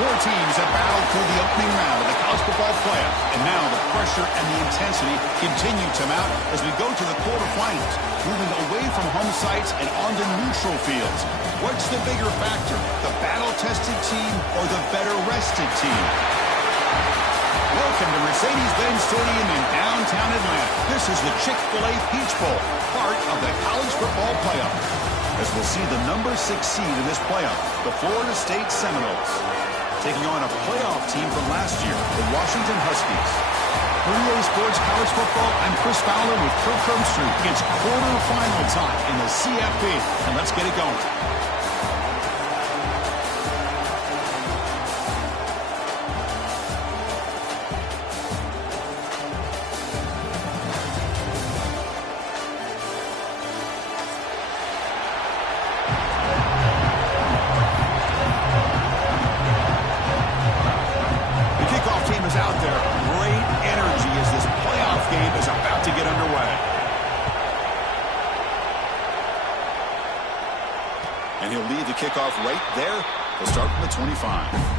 Four teams have battled through the opening round of the college football playoff, and now the pressure and the intensity continue to mount as we go to the quarterfinals, moving away from home sites and onto neutral fields. What's the bigger factor, the battle-tested team or the better-rested team? Welcome to Mercedes-Benz Stadium in downtown Atlanta. This is the Chick-fil-A Peach Bowl, part of the college football playoff. As we'll see the number 6 seed in this playoff, the Florida State Seminoles, taking on a playoff team from last year, the Washington Huskies. For EA Sports College Football, I'm Chris Fowler with Kirk Herbstreit against quarterfinal time in the CFP. And let's get it going. And he'll lead the kickoff right there. He'll start from the 25.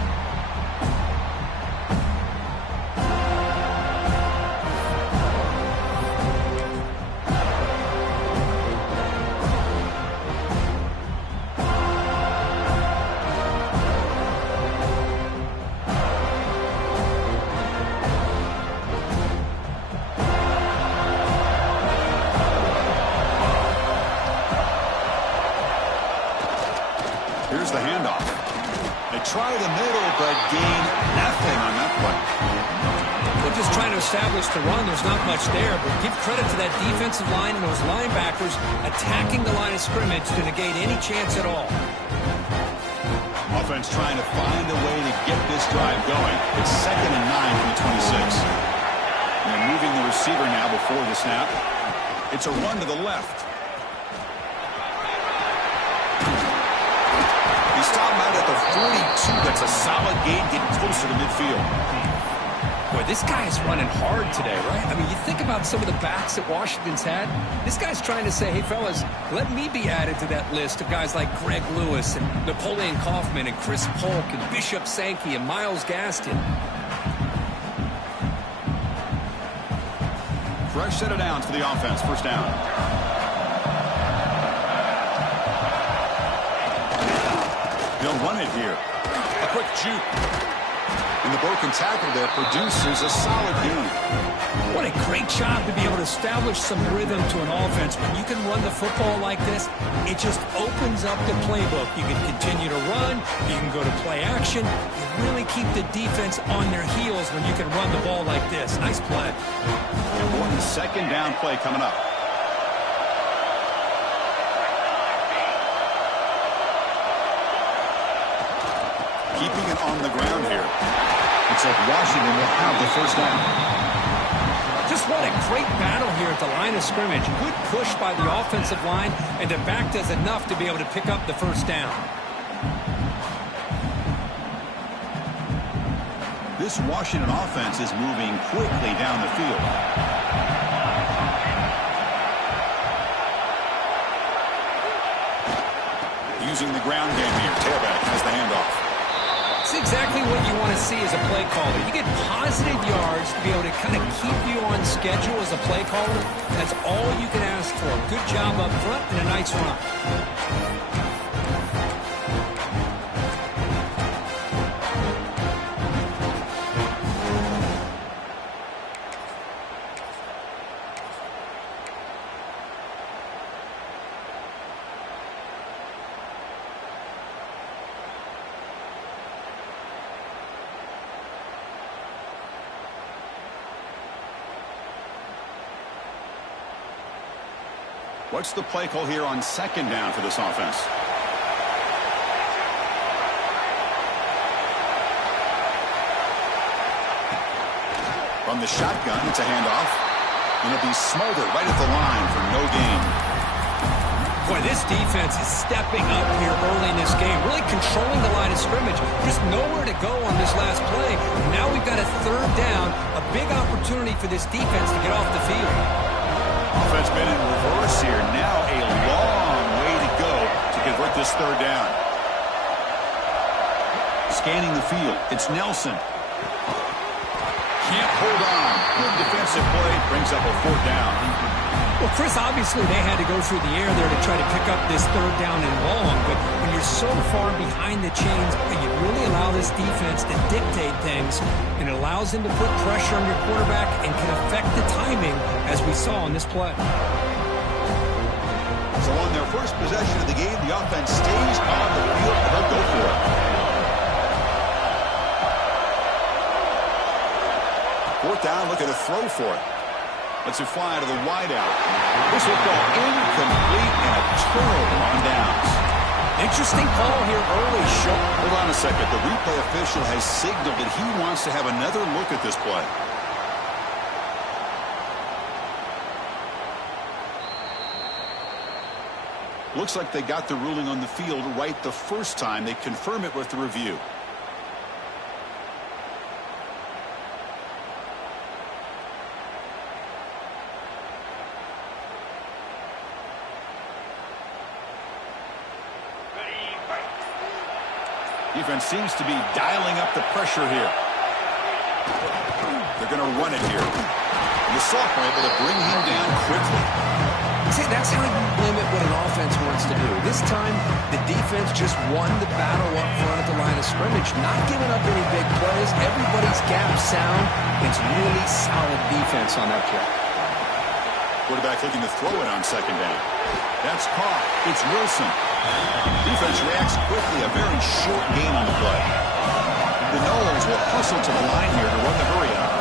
Here's the handoff. They try the middle, but gain nothing on that play. They're just trying to establish the run. There's not much there, but give credit to that defensive line and those linebackers attacking the line of scrimmage to negate any chance at all. Offense trying to find a way to get this drive going. It's 2nd and 9 from the 26. And they're moving the receiver now before the snap. It's a run to the left. Stop him out at the 42. That's a solid gain, getting closer to midfield. Boy, this guy is running hard today, right? I mean, you think about some of the backs that Washington's had. This guy's trying to say, hey, fellas, let me be added to that list of guys like Greg Lewis and Napoleon Kaufman and Chris Polk and Bishop Sankey and Myles Gaston. Fresh set of downs for the offense. First down. They'll run it here. A quick juke. And the broken tackle there produces a solid gain. What a great job to be able to establish some rhythm to an offense. When you can run the football like this, it just opens up the playbook. You can continue to run. You can go to play action. You really keep the defense on their heels when you can run the ball like this. Nice play. Important second down play coming up. Keeping it on the ground here. Looks like Washington will have the first down. Just what a great battle here at the line of scrimmage. Good push by the offensive line, and the back does enough to be able to pick up the first down. This Washington offense is moving quickly down the field. Using the ground game here. Tailback has the handoff. That's exactly what you want to see as a play caller. You get positive yards to be able to kind of keep you on schedule as a play caller. That's all you can ask for. Good job up front and a nice run. What's the play call here on second down for this offense? From the shotgun, it's a handoff. And it'll be smothered right at the line for no gain. Boy, this defense is stepping up here early in this game, really controlling the line of scrimmage. Just nowhere to go on this last play. Now we've got a third down, a big opportunity for this defense to get off the field. Offense been in reverse here. Now a long way to go to convert this third down. scanning the field. It's Nelson. Can't hold on. Good defensive play. Brings up a 4th down. Well, Chris, obviously they had to go through the air there to try to pick up this 3rd down and long, but when you're so far behind the chains, you really allow this defense to dictate things, and it allows them to put pressure on your quarterback and can affect the timing, as we saw in this play. So on their first possession of the game, the offense stays on the field, and they'll go for it. 4th down, looking to throw for it. Let's it fly to the wideout. This will go incomplete and a turnover on downs. Interesting call here early, Show. Hold on a second. The replay official has signaled that he wants to have another look at this play. Looks like they got the ruling on the field right the first time. They confirm it with the review. Defense seems to be dialing up the pressure here. They're going to run it here. And the sophomore able to bring him down quickly. See, that's how you limit what an offense wants to do. This time, the defense just won the battle up front at the line of scrimmage, not giving up any big plays. Everybody's gap sound. It's really solid defense on that play. Quarterback looking to throw it on 2nd down. That's caught. It's Wilson. Defense reacts quickly. A very short gain on the play. The Noles will hustle to the line here to run the hurry up.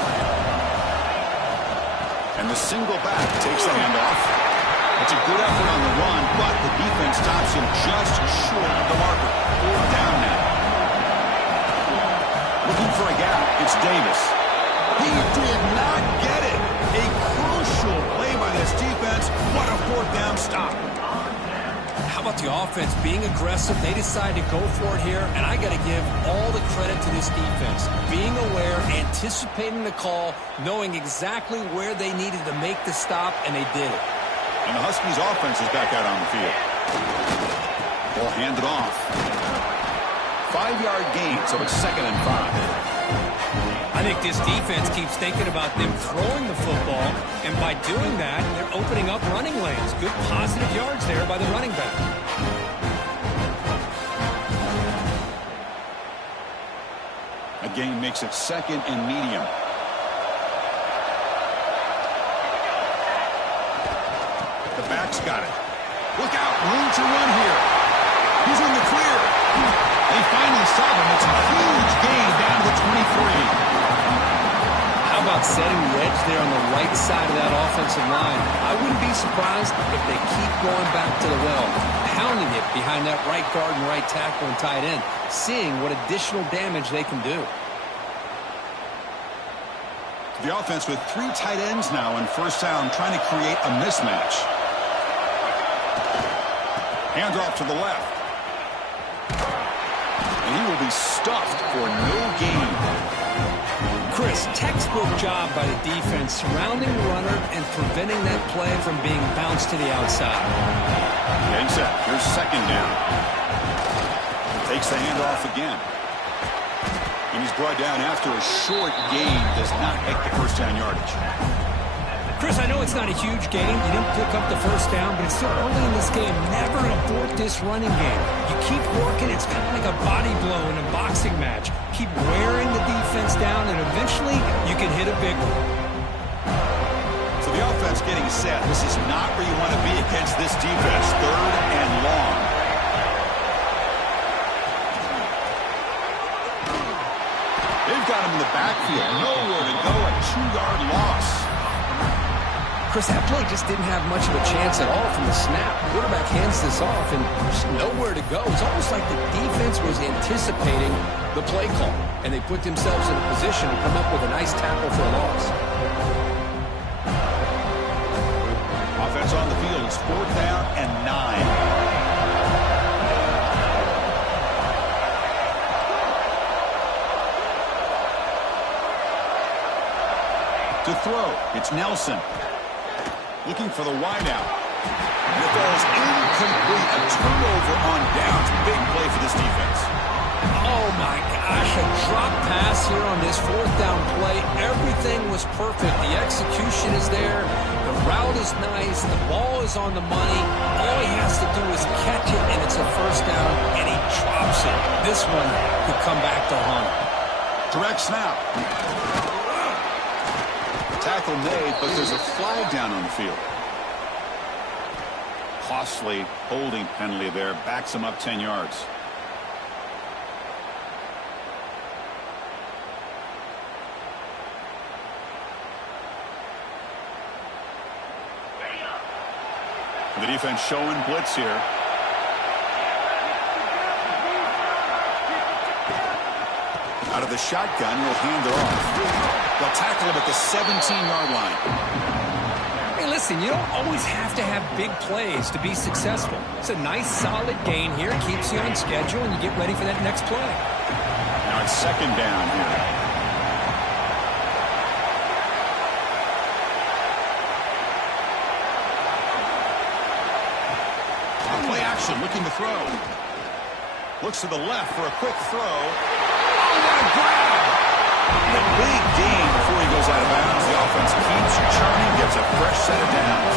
And the single back takes the handoff. It's a good effort on the run, but the defense stops him just short of the marker. 4th down now. Looking for a gap. It's Davis. He did not get it. A crucial play by this defense. What a 4th down stop. How about the offense being aggressive? They decide to go for it here, and I got to give all the credit to this defense. Being aware, anticipating the call, knowing exactly where they needed to make the stop, and they did it. And the Huskies offense is back out on the field. Ball handed off. 5-yard gain, so it's 2nd and 5. I think this defense keeps thinking about them throwing the football, and by doing that, they're opening up running lanes. Good positive yards there by the running back. A gain makes it 2nd and medium. The back's got it. Look out, room to run here. He's in the clear. They finally stop him. It's a huge gain down to the 23. How about setting the edge there on the right side of that offensive line? I wouldn't be surprised if they keep going back to the well, pounding it behind that right guard and right tackle and tight end, seeing what additional damage they can do. The offense with 3 tight ends now in 1st down, trying to create a mismatch. Handoff to the left. And he will be stuffed for no gain. Chris, textbook job by the defense surrounding the runner and preventing that play from being bounced to the outside. Getting set. Here's 2nd down. Takes the handoff again. And he's brought down after a short gain. Does not make the 1st down yardage. Chris, I know it's not a huge gain. You didn't pick up the 1st down, but it's still early in this game. Never abort this running game. You keep working. It's kind of like a body blow in a boxing match. Keep wearing the defense down, and eventually you can hit a big one. So the offense getting set. This is not where you want to be against this defense. 3rd and long. They've got him in the backfield. Nowhere to go. A 2-yard loss. Chris, that play just didn't have much of a chance at all from the snap. The quarterback hands this off, and there's nowhere to go. It's almost like the defense was anticipating the play call, and they put themselves in a position to come up with a nice tackle for a loss. Offense on the field. It's 4th down and 9. To throw, it's Nelson. Looking for the wideout. And it falls incomplete. A turnover on downs. Big play for this defense. Oh, my God. this fourth down play, everything was perfect. The execution is there. The route is nice. The ball is on the money. All he has to do is catch it, and it's a first down, and he drops it. This one could come back to haunt him. Direct snap. Tackle made, but there's a flag down on the field. Costly holding penalty there. Backs him up 10 yards. The defense showing blitz here. Out of the shotgun, he'll hand it off. They'll tackle him at the 17-yard line. Hey, listen, you don't always have to have big plays to be successful. It's a nice, solid gain here. It keeps you on schedule, and you get ready for that next play. Now it's second down here. Play action, looking to throw. Looks to the left for a quick throw. Oh, what a grab! And a big gain before he goes out of bounds. The offense keeps churning, gets a fresh set of downs.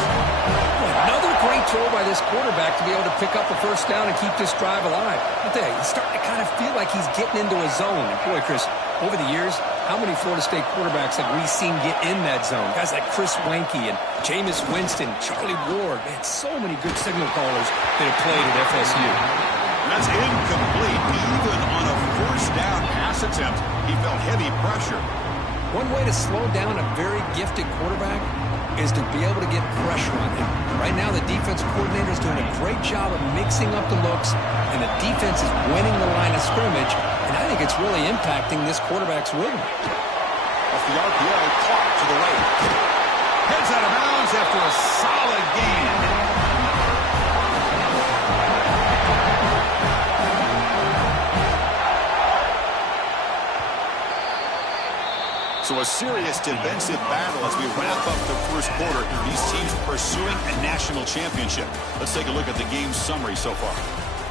Another great throw by this quarterback to be able to pick up a first down and keep this drive alive. But there, he's starting to kind of feel like he's getting into a zone. And boy, Chris, over the years, how many Florida State quarterbacks have we seen get in that zone? Guys like Chris Weinke and Jameis Winston, Charlie Ward. Man, so many good signal callers that have played at FSU. That's incomplete. Even on a first down pass attempt, he felt heavy pressure. One way to slow down a very gifted quarterback is to be able to get pressure on him. Right now, the defense coordinator is doing a great job of mixing up the looks, and the defense is winning the line of scrimmage, and I think it's really impacting this quarterback's rhythm. Off the RPO, caught to the right. Heads out of bounds after a solid gain. So a serious defensive battle as we wrap up the first quarter. These teams pursuing a national championship. Let's take a look at the game summary so far.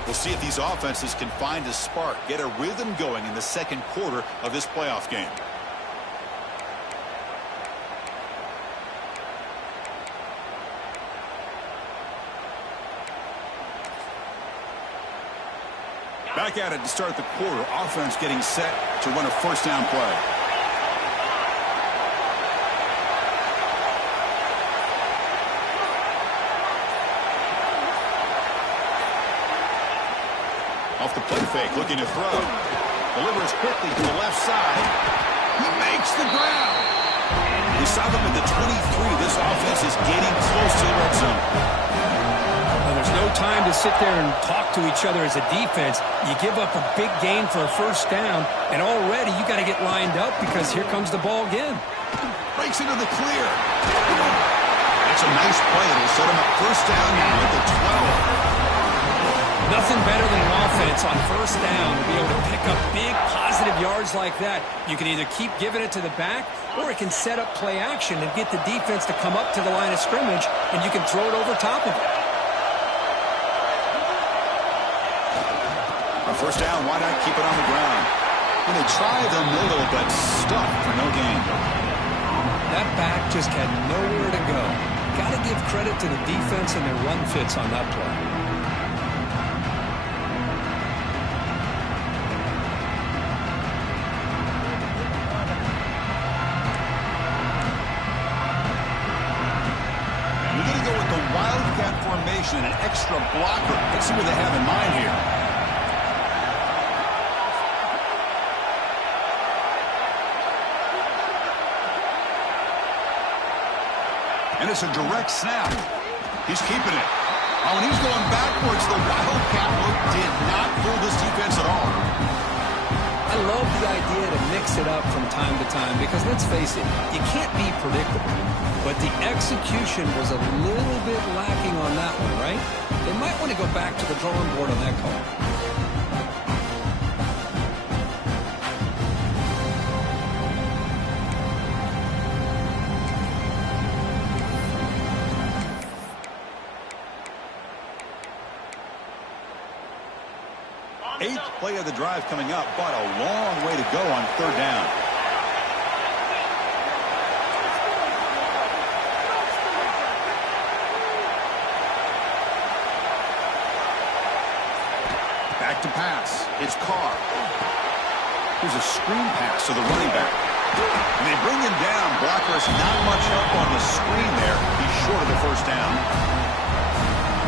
We'll see if these offenses can find a spark, get a rhythm going in the second quarter of this playoff game. Back at it to start the quarter. Offense getting set to run a first down play. Off the play fake, looking to throw. Delivers quickly to the left side. He makes the grab. We saw them at the 23. This offense is getting close to the red zone. Well, there's no time to sit there and talk to each other as a defense. You give up a big gain for a first down, and already you got to get lined up because here comes the ball again. Breaks into the clear. That's a nice play. It'll set him up first down now at the 12. Nothing better than an offense on first down to be able to pick up big positive yards like that. You can either keep giving it to the back, or it can set up play action and get the defense to come up to the line of scrimmage, and you can throw it over top of it. On first down, why not keep it on the ground? And they try the middle, but stuck for no gain. That back just had nowhere to go. Got to give credit to the defense and their run fits on that play. And an extra blocker. Let's see what they have in mind here. And it's a direct snap. He's keeping it. Oh, and he's going backwards. The Wildcat look did not fool this defense at all. I love the idea to mix it up from time to time because, let's face it, you can't be predictable. But the execution was a little bit lacking on that one, right? They might want to go back to the drawing board on that call. Eighth play of the drive coming up, but a long way to go on third down. It's Carr. Here's a screen pass to the running back. And they bring him down. Blockers not much help on the screen there. He's short of the first down.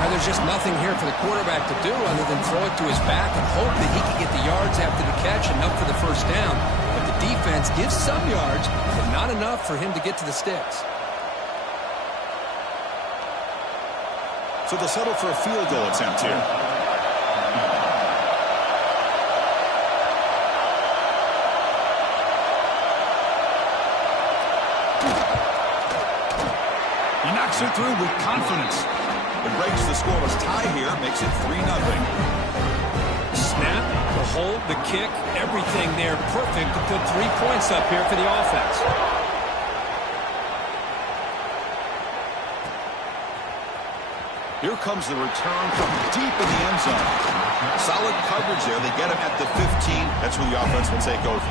Now, there's just nothing here for the quarterback to do other than throw it to his back and hope that he can get the yards after the catch enough for the first down. But the defense gives some yards, but not enough for him to get to the sticks. So they'll settle for a field goal attempt here. He knocks it through with confidence. It breaks the scoreless tie here, makes it 3-0. Snap, the hold, the kick, everything there perfect to put 3 points up here for the offense. Here comes the return from deep in the end zone. Solid coverage there. They get him at the 15. That's where the offense will take over.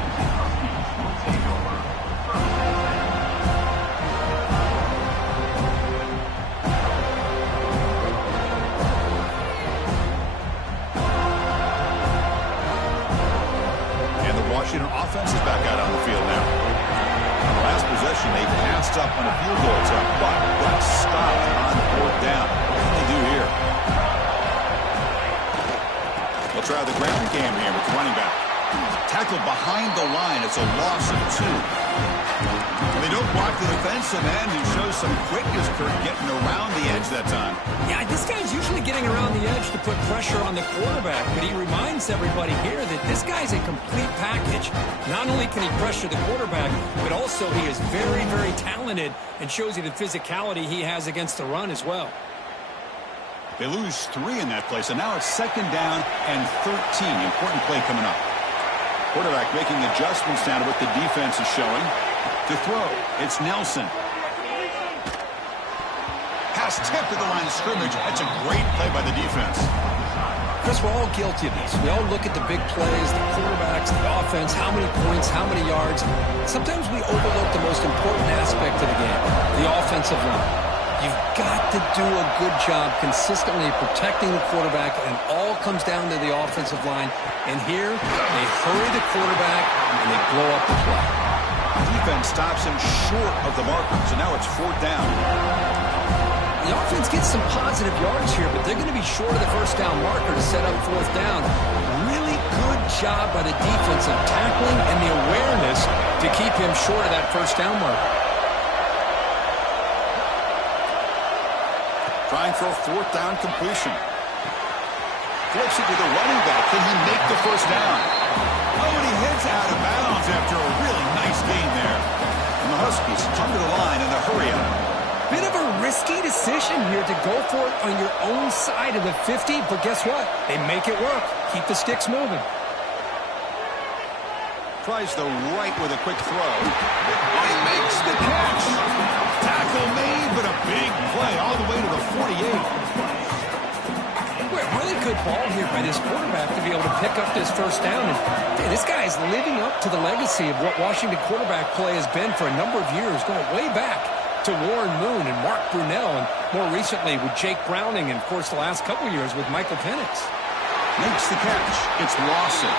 And the Washington offense is back out on the field now. On the last possession, they passed up on a field goal attempt, but got stopped on 4th down. What can they do here? They'll try the ground game here with the running back. Tackled behind the line. It's a loss of 2. They don't block the defensive end, who shows some quickness for getting around the edge that time. Yeah, this guy's usually getting around the edge to put pressure on the quarterback, but he reminds everybody here that this guy's a complete package. Not only can he pressure the quarterback, but also he is very, very talented and shows you the physicality he has against the run as well. They lose 3 in that play, so now it's 2nd down and 13. Important play coming up. Quarterback making adjustments down to what the defense is showing. To throw, it's Nelson. Pass tipped to the line of scrimmage. That's a great play by the defense. Chris, we're all guilty of this. We all look at the big plays, the quarterbacks, the offense, how many points, how many yards. Sometimes we overlook the most important aspect of the game, the offensive line. You've got to do a good job consistently protecting the quarterback, and it all comes down to the offensive line. And here, they hurry the quarterback, and they blow up the play. Defense stops him short of the marker, so now it's 4th down. The offense gets some positive yards here, but they're going to be short of the first down marker to set up 4th down. Really good job by the defense of tackling and the awareness to keep him short of that first down marker. Trying for a 4th down completion. Flips it to the running back. Can he make the first down? Oh, and he hits out of bounds after a really nice gain there. And the Huskies come to the line in the hurry up. Bit of a risky decision here to go for it on your own side of the 50, but guess what? They make it work. Keep the sticks moving. Tries the right with a quick throw. Oh, he makes the catch. Tackle made, but a big play all the way to the 48. Really good ball here by this quarterback to be able to pick up this first down. And this guy is living up to the legacy of what Washington quarterback play has been for a number of years, going way back to Warren Moon and Mark Brunell, and more recently with Jake Browning, and, of course, the last couple of years with Michael Penix. Makes the catch. It's Lawson.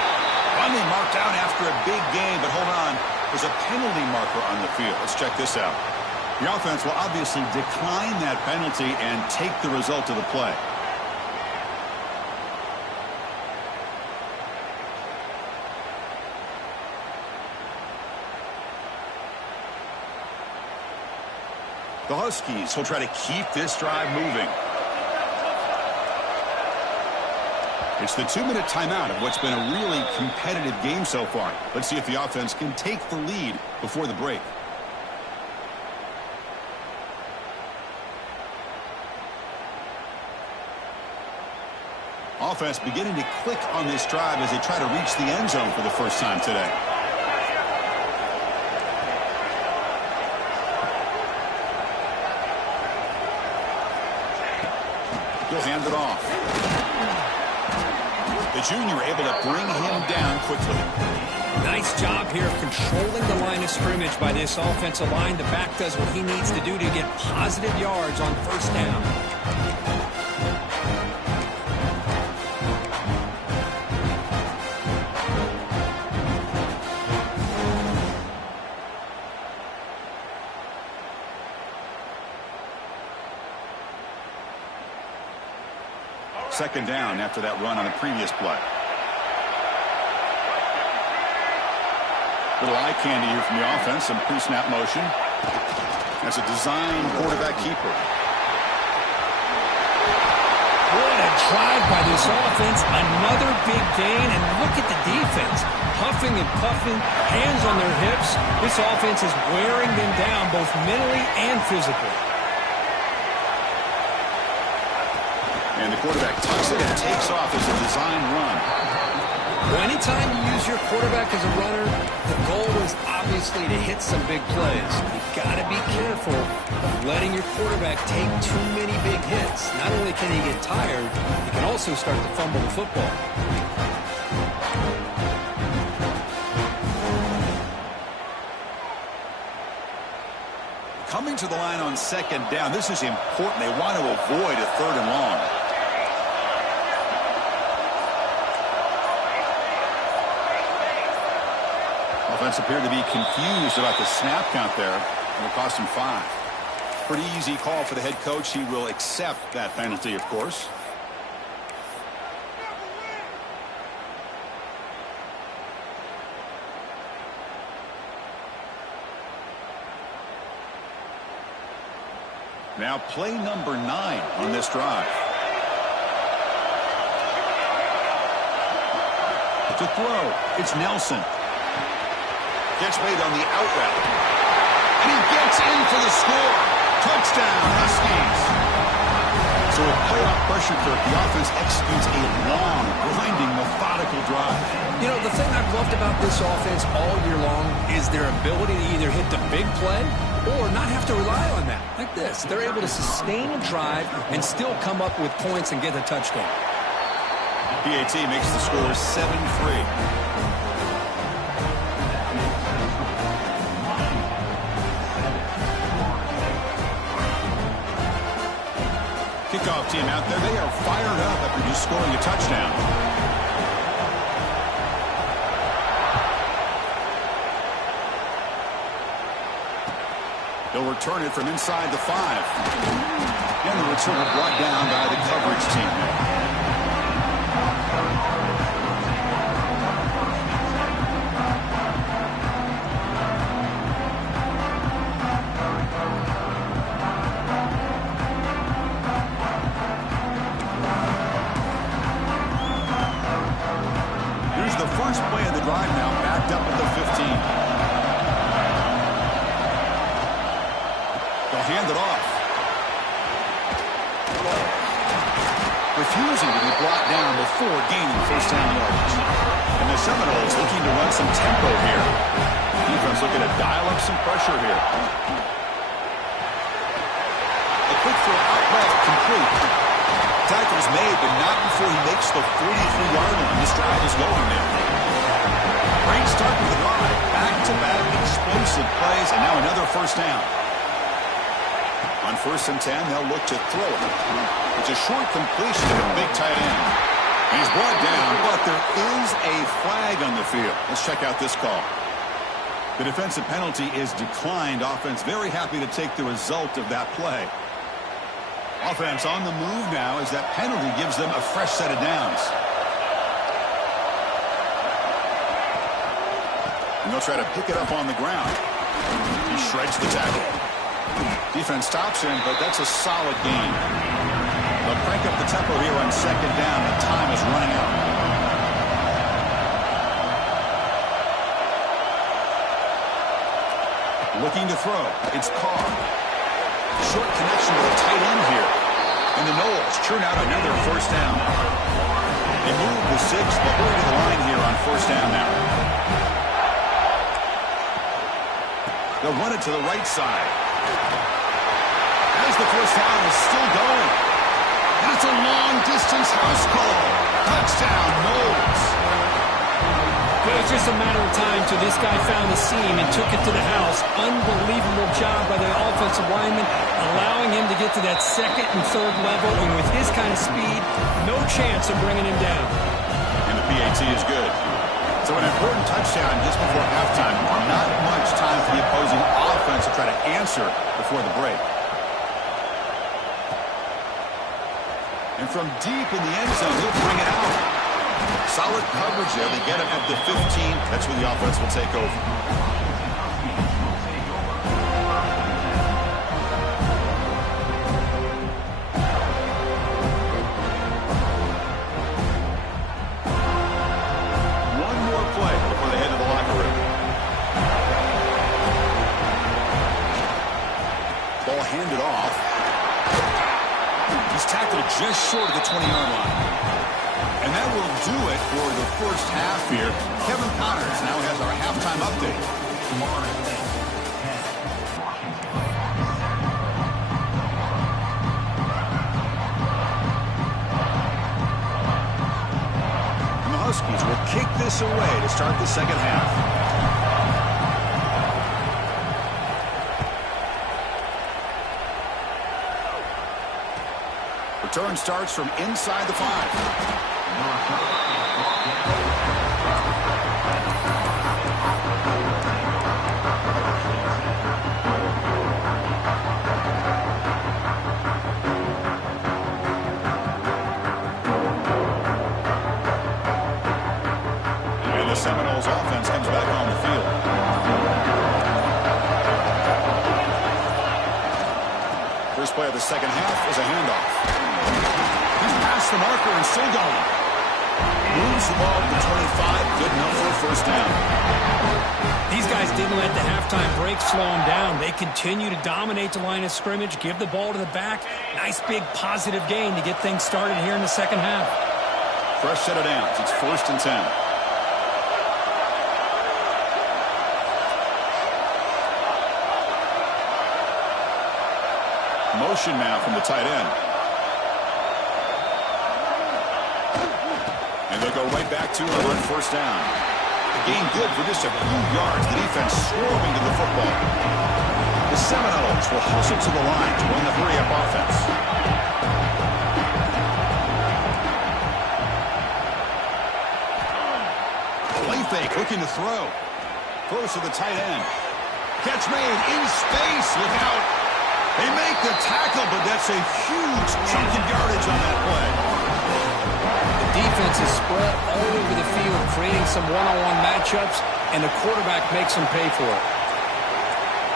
Finally marked out after a big game, but hold on. There's a penalty marker on the field. Let's check this out. The offense will obviously decline that penalty and take the result of the play. The Huskies will try to keep this drive moving. It's the 2-minute timeout of what's been a really competitive game so far. Let's see if the offense can take the lead before the break. Offense beginning to click on this drive as they try to reach the end zone for the first time today. He'll hand it off. The junior able to bring him down quickly. Nice job here of controlling the line of scrimmage by this offensive line. The back does what he needs to do to get positive yards on first down. Second down after that run on the previous play. Little eye candy here from the offense. Some pre-snap motion. That's a designed quarterback keeper. What a drive by this offense. Another big gain, and look at the defense. Huffing and puffing, hands on their hips. This offense is wearing them down both mentally and physically. And the quarterback tucks it and takes off as a designed run. Well, anytime you use your quarterback as a runner, the goal is obviously to hit some big plays. You've got to be careful of letting your quarterback take too many big hits. Not only can he get tired, he can also start to fumble the football. Coming to the line on second down. This is important. They want to avoid a third and long. Offense appeared to be confused about the snap count there. It will cost him 5. Pretty easy call for the head coach. He will accept that penalty, of course. Now play number 9 on this drive. To throw, it's Nelson. Gets made on the out route. And he gets in for the score. Touchdown, Huskies. So with playoff pressure, Kirk, the offense executes a long, grinding, methodical drive. You know, the thing I've loved about this offense all year long is their ability to either hit the big play or not have to rely on that. Like this. They're able to sustain a drive and still come up with points and get a touchdown. PAT makes the score 7-3. Kickoff team out there. They are fired up after just scoring a touchdown. They'll return it from inside the 5. And the return brought down by the coverage team. First play of the drive now, backed up at the 15. They'll hand it off. Refusing to be brought down before gaining first down yardage. And the Seminoles looking to run some tempo here. Defense looking to dial up some pressure here. A quick throw out left, complete. Tackle's made, but not before he makes the 43-yard line. This drive is going there. Great start to the drive. Back-to-back explosive plays, and now another first down. On 1st and 10, they'll look to throw it. It's a short completion to the big tight end. He's brought down, but there is a flag on the field. Let's check out this call. The defensive penalty is declined. Offense very happy to take the result of that play. Offense on the move now as that penalty gives them a fresh set of downs. And they'll try to pick it up on the ground. He shreds the tackle. Defense stops him, but that's a solid gain. They'll crank up the tempo here on second down. The time is running out. Looking to throw. It's Carr. Short connection to the tight end here. And the Noles churn out another first down. They move the 6, but we're to the line here on first down now. They'll run it to the right side. As the first down is still going. And it's a long-distance house call. Touchdown, Noles. It was just a matter of time till this guy found the seam and took it to the house. Unbelievable job by the offensive lineman, allowing him to get to that 2nd and 3rd level. And with his kind of speed, no chance of bringing him down. And the PAT is good. So an important touchdown just before halftime. Not much time for the opposing offense to try to answer before the break. And from deep in the end zone, he'll bring it out. Solid coverage there. They get it up to 15. That's where the offense will take over. One more play before they head to the locker room. Ball handed off. He's tackled just short of the 20-yard line. And that will do it for the first half here. Kevin Connors now has our halftime update. And the Huskies will kick this away to start the second half. Return starts from inside the 5. And the Seminoles offense comes back on the field. First play of the second half is a handoff. He's past the marker and still going. Moves the ball to the 25. Good enough for a first down. These guys didn't let the halftime break slow them down. They continue to dominate the line of scrimmage, give the ball to the back. Nice big positive gain to get things started here in the second half. Fresh set of downs. It's 1st and 10. Motion now from the tight end. And they'll go right back to him on first down. The gain good for just a few yards. The defense swarming to the football. The Seminoles will hustle to the line to run the hurry-up offense. Play fake, looking to throw. Throws to the tight end. Catch made in space. Look out. They make the tackle, but that's a huge chunk of yardage on that play. The defense is spread all over the field, creating some one-on-one matchups, and the quarterback makes them pay for it.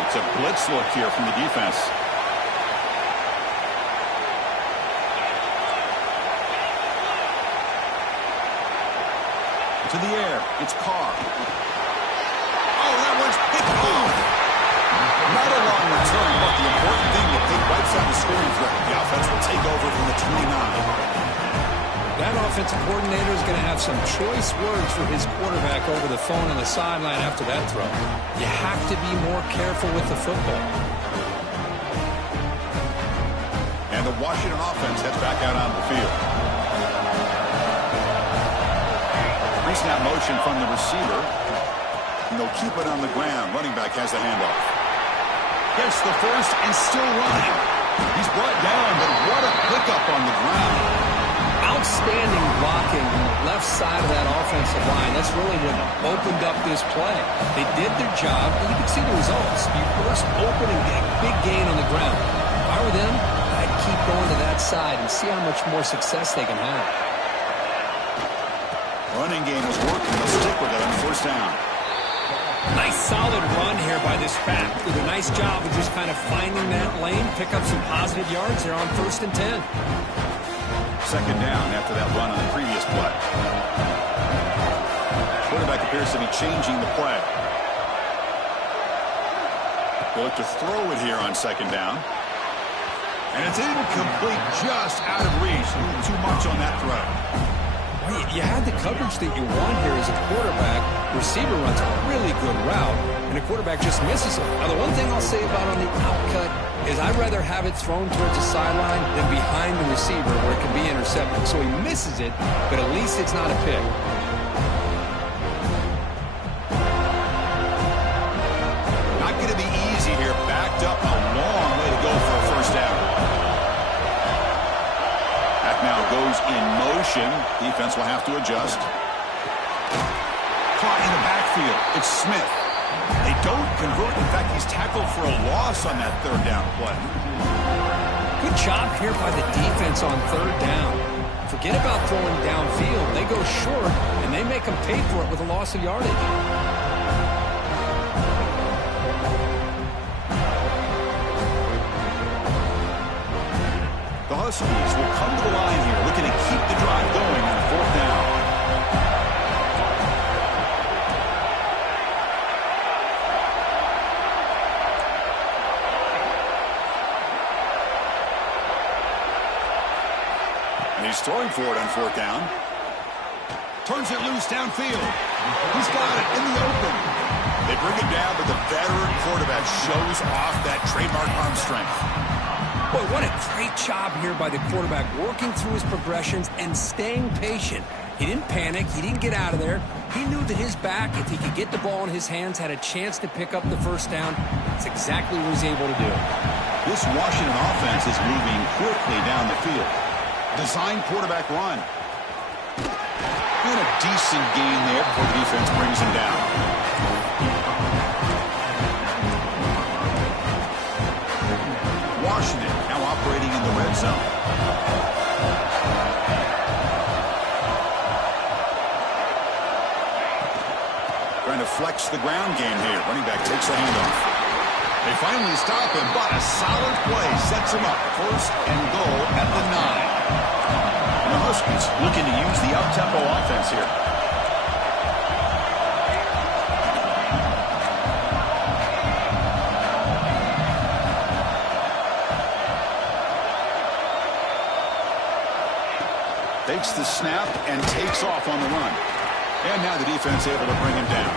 It's a blitz look here from the defense. To the air, it's Carr. Oh, that one's hit home. Not a long return, but the important thing that they wipes out the scoring threat. The offense will take over from the 29. That offensive coordinator is going to have some choice words for his quarterback over the phone on the sideline after that throw. You have to be more careful with the football. And the Washington offense heads back out on the field. Pre-snap motion from the receiver. And they'll keep it on the ground. Running back has the handoff. Gets the first and still running. He's brought down, but what a pickup on the ground. Outstanding blocking on the left side of that offensive line. That's really what opened up this play. They did their job, and you can see the results. You burst open and get a big gain on the ground. If I were them, I'd keep going to that side and see how much more success they can have. Running game is working. They'll stick with it on first down. Nice solid run here by this back. Did a nice job of just kind of finding that lane, pick up some positive yards. They're on 1st and 10. Second down after that run on the previous play. Quarterback appears to be changing the play. They look to throw it here on second down. And it's incomplete, just out of reach. A little too much on that throw. You had the coverage that you want here as a quarterback. Receiver runs a really good route, and the quarterback just misses it. Now, the one thing I'll say about on the outcut is I'd rather have it thrown towards the sideline than behind the receiver where it can be intercepted. So he misses it, but at least it's not a pick. Not going to be easy here. Backed up, a long way to go for a first down. That now goes in motion. Defense will have to adjust. Caught in the backfield. It's Smith. They don't convert. In fact, he's tackled for a loss on that third down play. Good job here by the defense on third down. Forget about throwing downfield. They go short, and they make them pay for it with a loss of yardage. The Huskies will come to the line here, looking to keep the drive going on fourth down. And he's throwing for it on fourth down. Turns it loose downfield. He's got it in the open. They bring it down, but the veteran quarterback shows off that trademark arm strength. Boy, what a great job here by the quarterback, working through his progressions and staying patient. He didn't panic. He didn't get out of there. He knew that his back, if he could get the ball in his hands, had a chance to pick up the first down. That's exactly what he's able to do. This Washington offense is moving quickly down the field. Design quarterback run. And a decent gain there before the defense brings him down. Washington now operating in the red zone. Trying to flex the ground game here. Running back takes the handoff. They finally stop him, but a solid play sets him up. First and goal at the 9. And the Huskies looking to use the up-tempo offense here. Takes the snap and takes off on the run. And now the defense able to bring him down.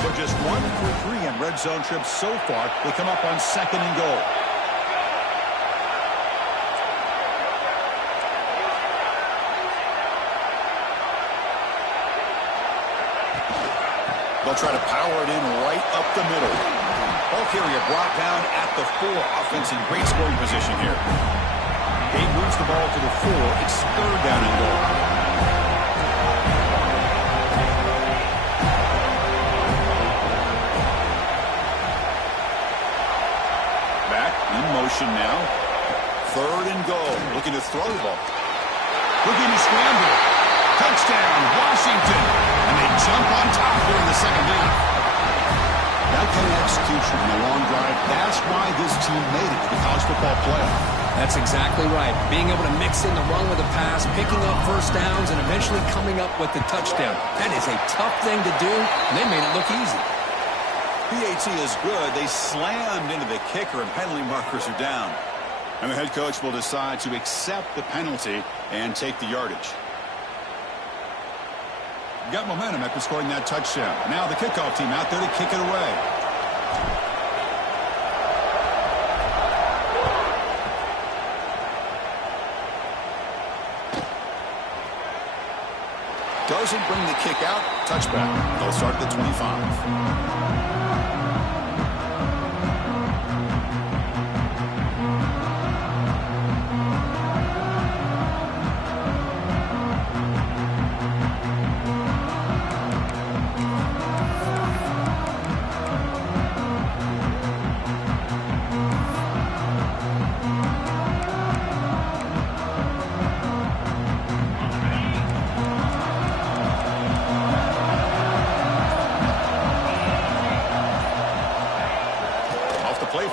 So just 1 for 3 on red zone trips so far. They come up on second and goal. They'll try to power it in right up the middle. Ball carrier brought down at the 4. Offense in great scoring position here. He moves the ball to the 4. It's third down and goal. Back in motion now. Third and goal. Looking to throw the ball. Looking to scramble. Touchdown, Washington. And they jump on top here in the second half. That kind of execution in the long drive, that's why this team made it to the college football playoff. That's exactly right. Being able to mix in the run with the pass, picking up first downs, and eventually coming up with the touchdown. That is a tough thing to do, and they made it look easy. PAT is good. They slammed into the kicker, and penalty markers are down. And the head coach will decide to accept the penalty and take the yardage. Got momentum after scoring that touchdown. Now the kickoff team out there to kick it away. Doesn't bring the kick out. Touchback. They'll start at the 25.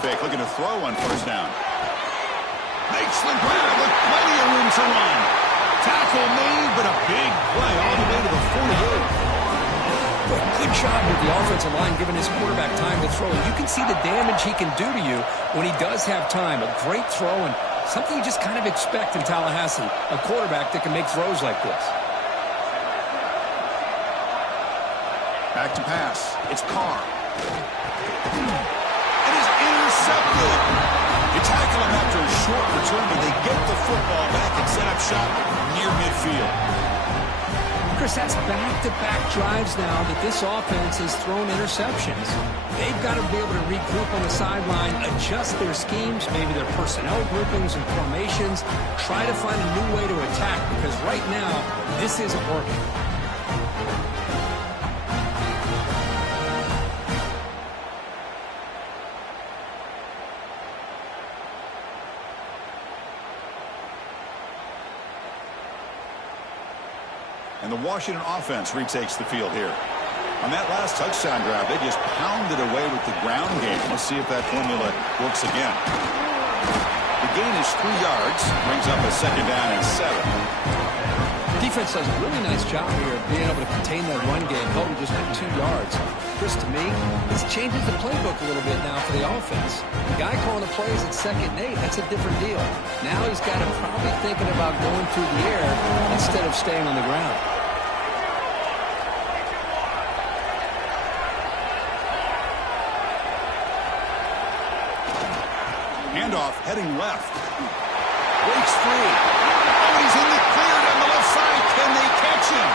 Looking to throw on first down. Makes the grab with plenty of room to run. Tackle made, but a big play all the way to the 48. Well, good job with the offensive line giving his quarterback time to throw. You can see the damage he can do to you when he does have time. A great throw and something you just kind of expect in Tallahassee. A quarterback that can make throws like this. Back to pass. It's Carr. Intercepted. You tackle him after a short return, but they get the football back and set up shop near midfield. Chris, that's back-to-back drives now that this offense has thrown interceptions. They've got to be able to regroup on the sideline, adjust their schemes, maybe their personnel groupings and formations, try to find a new way to attack, because right now, this isn't working. And the Washington offense retakes the field here. On that last touchdown drive, they just pounded away with the ground game. Let's see if that formula works again. The gain is 3 yards, brings up a 2nd down and 7. Defense does a really nice job here of being able to contain that run game, held just for 2 yards. Chris, to me, this changes the playbook a little bit now for the offense. The guy calling the plays at 2nd and 8, that's a different deal. Now he's got him probably thinking about going through the air instead of staying on the ground. Handoff heading left. Breaks free. Oh, he's in the clear down the left side. Can they catch him?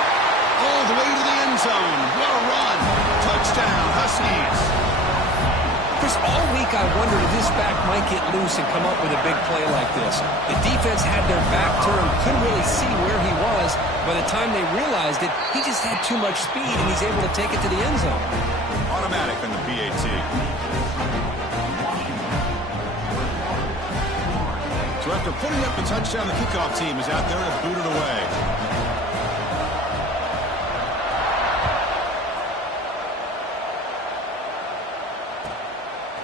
All the way to the end zone. What a run. Touchdown, Huskies. Chris, all week I wondered if this back might get loose and come up with a big play like this. The defense had their back turned, couldn't really see where he was. By the time they realized it, he just had too much speed, and he's able to take it to the end zone. Automatic on the PAT. So after putting up the touchdown, the kickoff team is out there to boot it away.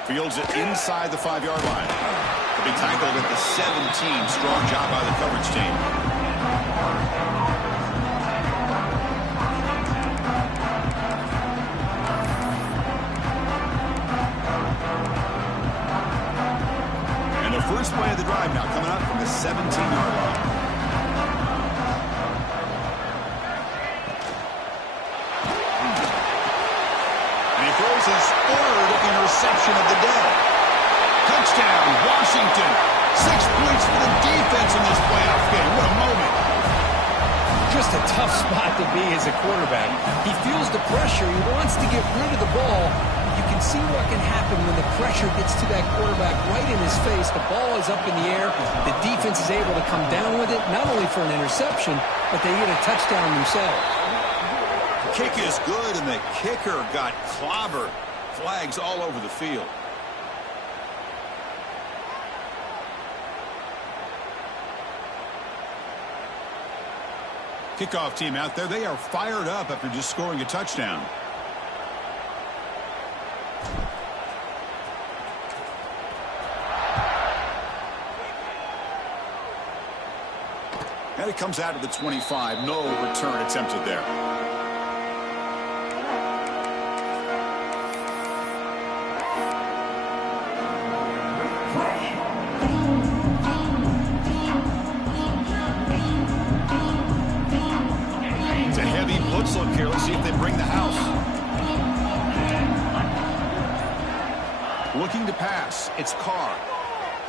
Fields it inside the 5-yard line. He'll be tackled at the 17. Strong job by the coverage team. And the first play of the drive now coming up from the 17-yard line. Throws his 3rd interception of the day. Touchdown, Washington. 6 points for the defense in this playoff game. What a moment. Just a tough spot to be as a quarterback. He feels the pressure. He wants to get rid of the ball. You can see what can happen when the pressure gets to that quarterback right in his face. The ball is up in the air. The defense is able to come down with it, not only for an interception, but they get a touchdown themselves. Kick is good, and the kicker got clobbered. Flags all over the field. Kickoff team out there. They are fired up after just scoring a touchdown. And it comes out of the 25. No return attempted there. Look here. Let's see if they bring the house. Looking to pass. It's Carr.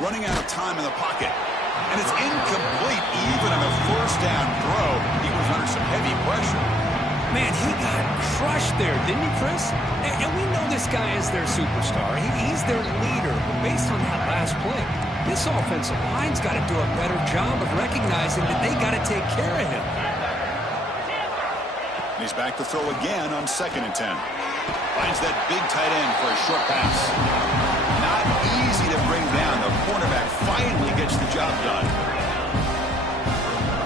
Running out of time in the pocket. And it's incomplete even on the 1st down throw. He was under some heavy pressure. Man, he got crushed there, didn't he, Chris? And we know this guy is their superstar. He's their leader. But based on that last play, this offensive line's got to do a better job of recognizing that they got to take care of him. He's back to throw again on 2nd and 10. Finds that big tight end for a short pass. Not easy to bring down. The cornerback finally gets the job done.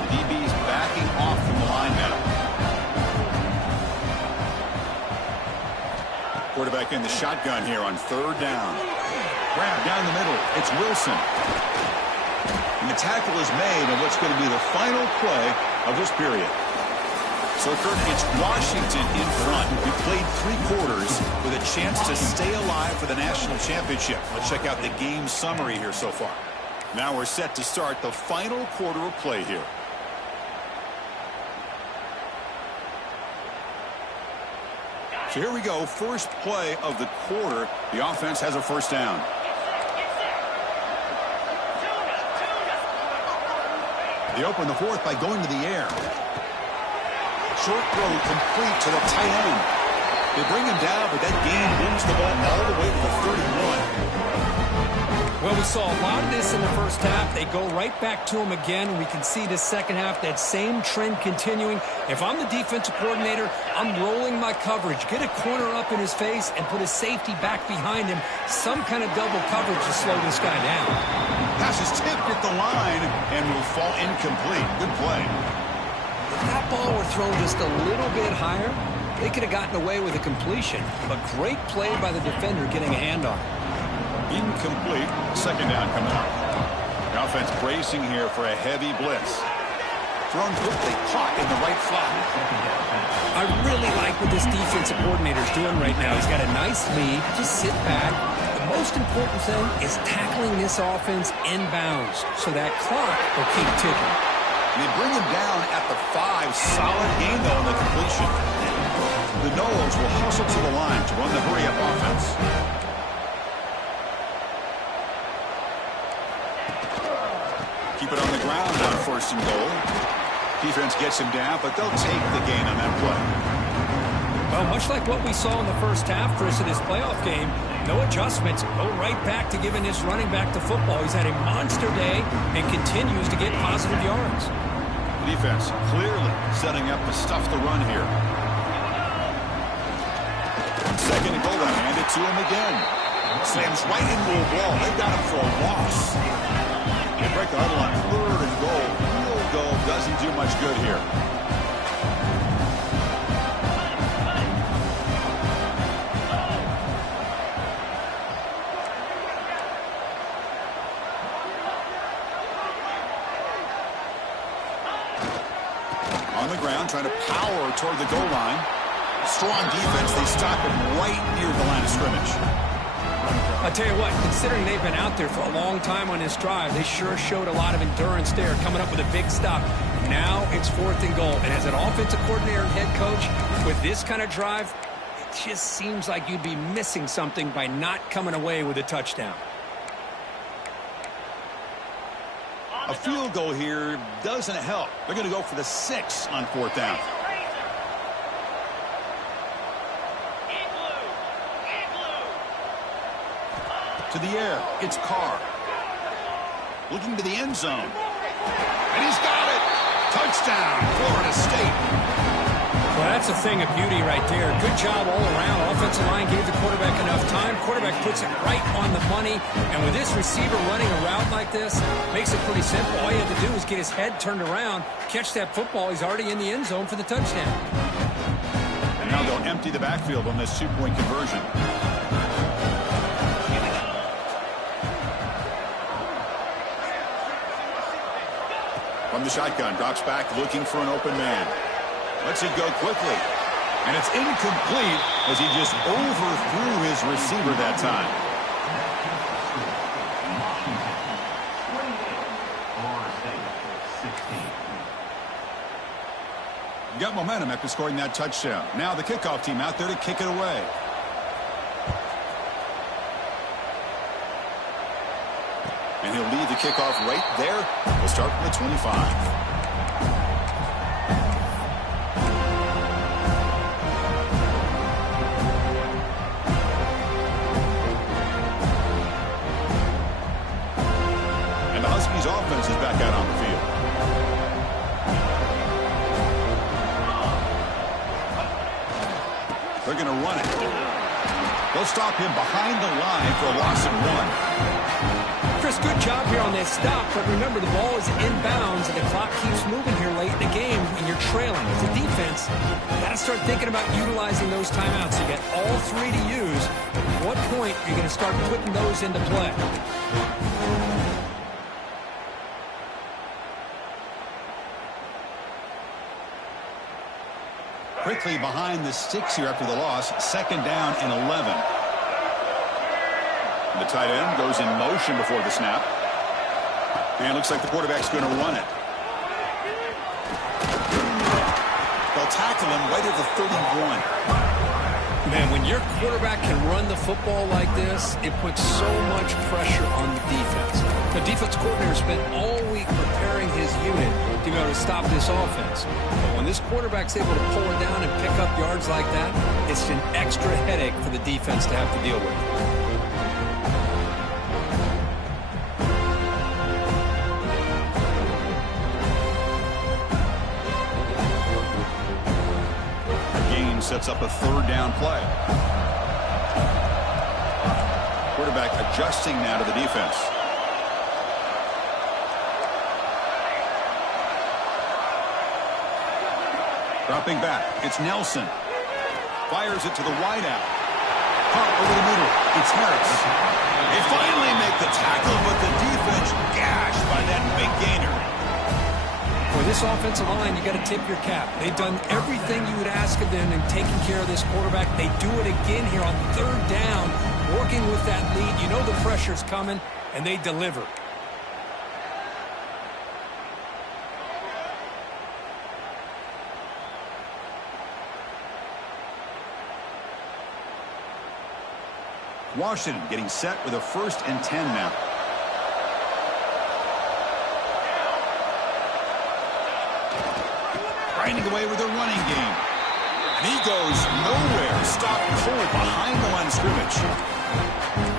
The DB's backing off from the line now. Quarterback in the shotgun here on 3rd down. Grab down the middle. It's Wilson. And the tackle is made on what's going to be the final play of this period. So, Kurt, it's Washington in front. We played 3 quarters with a chance to stay alive for the national championship. Let's check out the game summary here so far. Now we're set to start the final quarter of play here. So here we go. First play of the quarter. The offense has a 1st down. They open the 4th by going to the air. Short throw complete to the tight end. They bring him down, but that gain moves the ball all the way to the 31. Well, we saw a lot of this in the first half. They go right back to him again, and we can see the second half, that same trend continuing. If I'm the defensive coordinator, I'm rolling my coverage. Get a corner up in his face and put his safety back behind him. Some kind of double coverage to slow this guy down. Pass is tipped at the line and will fall incomplete. Good play. If that ball were thrown just a little bit higher, they could have gotten away with a completion. But great play by the defender getting a hand on it. Incomplete. Second down coming up. The offense bracing here for a heavy blitz. Thrown quickly, caught in the right flat. I really like what this defensive coordinator is doing right now. He's got a nice lead. Just sit back. The most important thing is tackling this offense inbounds so that clock will keep ticking. And they bring him down at the 5. Solid gain, though, on the completion. The Noles will hustle to the line to run the hurry-up offense. Keep it on the ground on 1st and goal. Defense gets him down, but they'll take the gain on that play. Well, much like what we saw in the first half, Chris, in this playoff game, no adjustments. Go right back to giving this running back the football. He's had a monster day and continues to get positive yards. The defense clearly setting up to stuff the run here. 2nd and goal, they hand it to him again. Slams right into a wall. They've got him for a loss. They break the huddle on 3rd and goal. Field goal doesn't do much good here. On the ground, trying to power toward the goal line. Strong defense. They stop him right near the line of scrimmage. I tell you what, considering they've been out there for a long time on this drive, they sure showed a lot of endurance there, coming up with a big stop. Now it's 4th and goal. And as an offensive coordinator and head coach, with this kind of drive, it just seems like you'd be missing something by not coming away with a touchdown. A field goal here doesn't help. They're going to go for the 6 on 4th down. To the air, it's Carr. Looking to the end zone. And he's got it! Touchdown, Florida State. Well, that's a thing of beauty right there. Good job all around. Offensive line gave the quarterback enough time. Quarterback puts it right on the money. And with this receiver running a route like this, makes it pretty simple. All you have to do is get his head turned around, catch that football. He's already in the end zone for the touchdown. And now they'll empty the backfield on this 2-point conversion. From the shotgun, drops back looking for an open man. Lets it go quickly. And it's incomplete as he just overthrew his receiver that time. Got momentum after scoring that touchdown. Now the kickoff team out there to kick it away. And he'll lead the kickoff right there. We'll start from the 25. Huskies offense is back out on the field. They're going to run it. They'll stop him behind the line for a loss of 1. Chris, good job here on that stop, but remember the ball is inbounds and the clock keeps moving here late in the game and you're trailing. As a defense, you got to start thinking about utilizing those timeouts. You got all 3 to use. At what point are you going to start putting those into play? Quickly behind the sticks here after the loss. 2nd down and 11. The tight end goes in motion before the snap. And it looks like the quarterback's going to run it. They'll tackle him right at the 31. Man, when your quarterback can run the football like this, it puts so much pressure on the defense. The defense coordinator spent all week preparing his unit to be able to stop this offense. But when this quarterback's able to pull it down and pick up yards like that, it's an extra headache for the defense to have to deal with. Sets up a third down play. Quarterback adjusting now to the defense. Dropping back. It's Nelson. Fires it to the wideout. Punt over the middle. It's Harris. They finally make the tackle, but the defense gashed by that big gainer. For this offensive line, you got to tip your cap. They've done everything you would ask of them in taking care of this quarterback. They do it again here on third down, working with that lead. You know the pressure's coming, and they deliver. Washington getting set with a 1st and 10 now. Grinding away with a running game. And he goes nowhere. Stopped cold behind the line of scrimmage.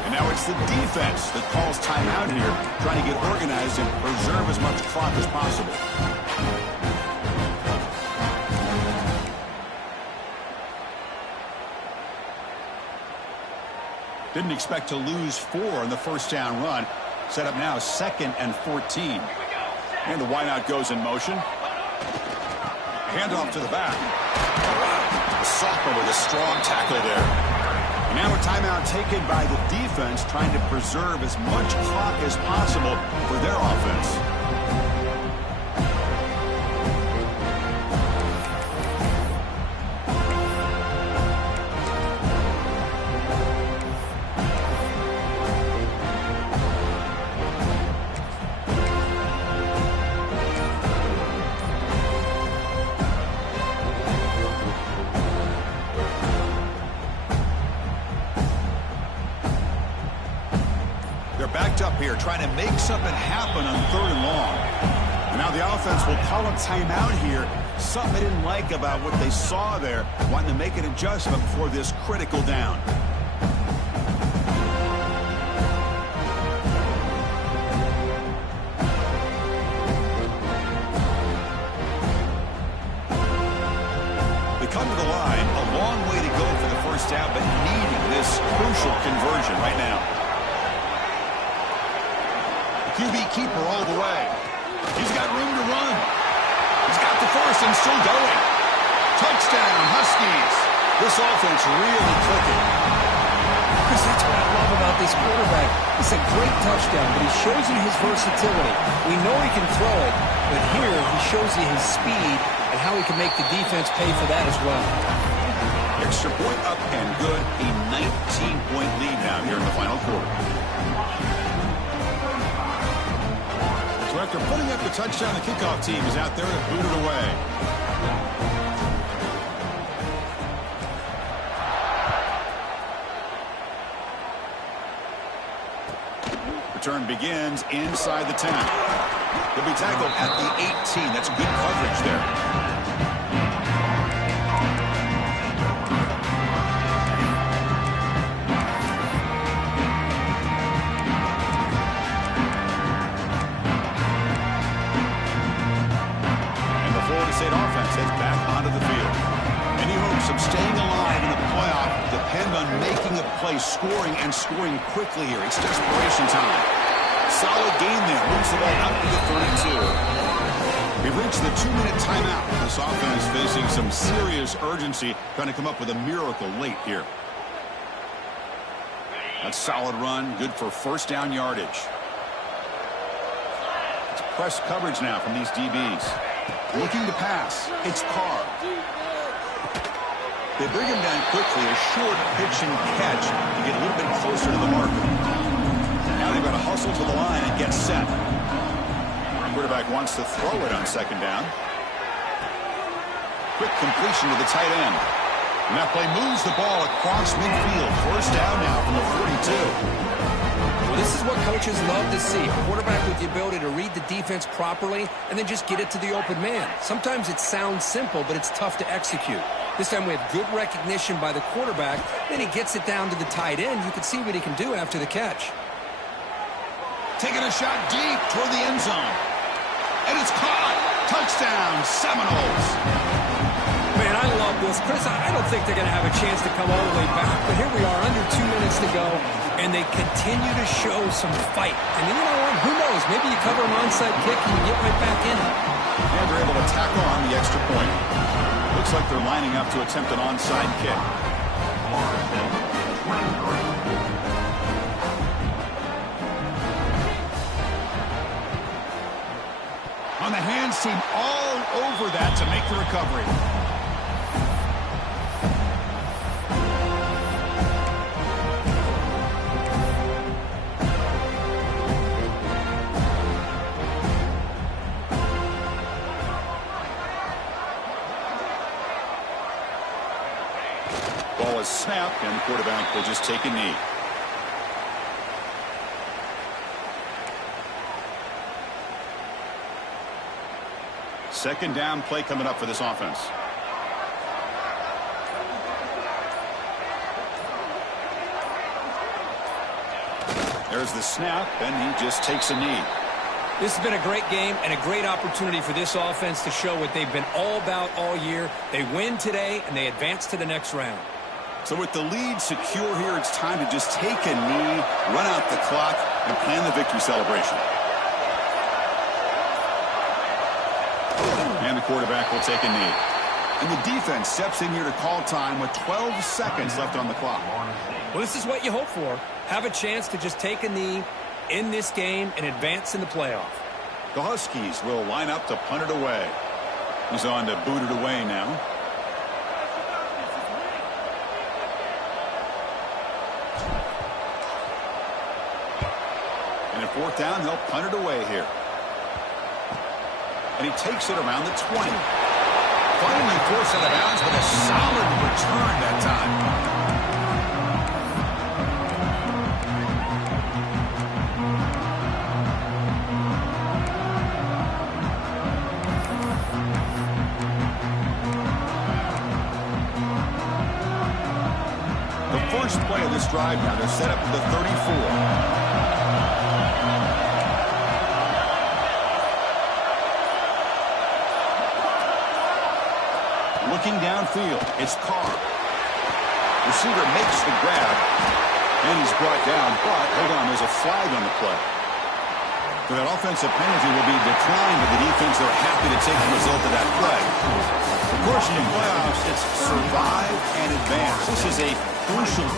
And now it's the defense that calls timeout here, trying to get organized and preserve as much clock as possible. Didn't expect to lose 4 on the first down run. Set up now 2nd and 14. And the wideout goes in motion. Handoff to the back. Sophomore with a strong tackle there. And now a timeout taken by the defense, trying to preserve as much clock as possible for their offense. Backed up here, trying to make something happen on 3rd and long. And now the offense will call a timeout here. Something they didn't like about what they saw there, wanting to make an adjustment before this critical down. They come to the line, a long way to go for the first down, but needing this crucial conversion right now. QB keeper all the way. He's got room to run. He's got the force and still going. Touchdown, Huskies. This offense really clicking. Chris, that's what I love about this quarterback. It's a great touchdown, but he shows you his versatility. We know he can throw it, but here he shows you his speed and how he can make the defense pay for that as well. Extra point up and good. A 19-point lead now here in the final quarter. So after putting up the touchdown, the kickoff team is out there to boot it away. Return begins inside the 10. He'll be tackled at the 18. That's good coverage there. State offense heads back onto the field. Any hopes of staying alive in the playoff depend on making a play, scoring, and scoring quickly here. It's desperation time. Solid game there. Moves the ball out to the 32. We've reached the 2-minute timeout. This offense facing some serious urgency, trying to come up with a miracle late here. That's solid run, good for first down yardage. It's press coverage now from these DBs. Looking to pass. It's Carr. They bring him down quickly. A short pitch and catch to get a little bit closer to the marker. Now they've got to hustle to the line and get set. Quarterback wants to throw it on second down. Quick completion to the tight end. And that play moves the ball across midfield. First down now from the 42. Well, this is what coaches love to see. A quarterback with the ability to read the defense properly and then just get it to the open man. Sometimes it sounds simple, but it's tough to execute. This time we have good recognition by the quarterback. Then he gets it down to the tight end. You can see what he can do after the catch. Taking a shot deep toward the end zone. And it's caught. Touchdown, Seminoles. Man, I love this. Chris, I don't think they're going to have a chance to come all the way back, but here we are, under 2 minutes to go, and they continue to show some fight. And you know what? Who knows? Maybe you cover an onside kick and you get right back in it. And they're able to tackle on the extra point. Looks like they're lining up to attempt an onside kick. On the hands team all over that to make the recovery. Ball is snapped, and the quarterback will just take a knee. Second down play coming up for this offense. There's the snap, and he just takes a knee. This has been a great game and a great opportunity for this offense to show what they've been all about all year. They win today, and they advance to the next round. So with the lead secure here, it's time to just take a knee, run out the clock, and plan the victory celebration. And the quarterback will take a knee. And the defense steps in here to call time with 12 seconds left on the clock. Well, this is what you hope for. Have a chance to just take a knee in this game and advance in the playoff. The Huskies will line up to punt it away. He's on to boot it away now. And at fourth down, they'll punt it away here. And he takes it around the 20. Finally forced out of bounds, but a solid return that time. The first play of this drive now, they're set up at the 34. Looking downfield, it's Carr. Receiver makes the grab, and he's brought down, but hold on, there's a flag on the play. So that offensive penalty will be declined by the defense. They're happy to take the result of that play. Of course, in the playoffs, it's survive and advance. This is a crucial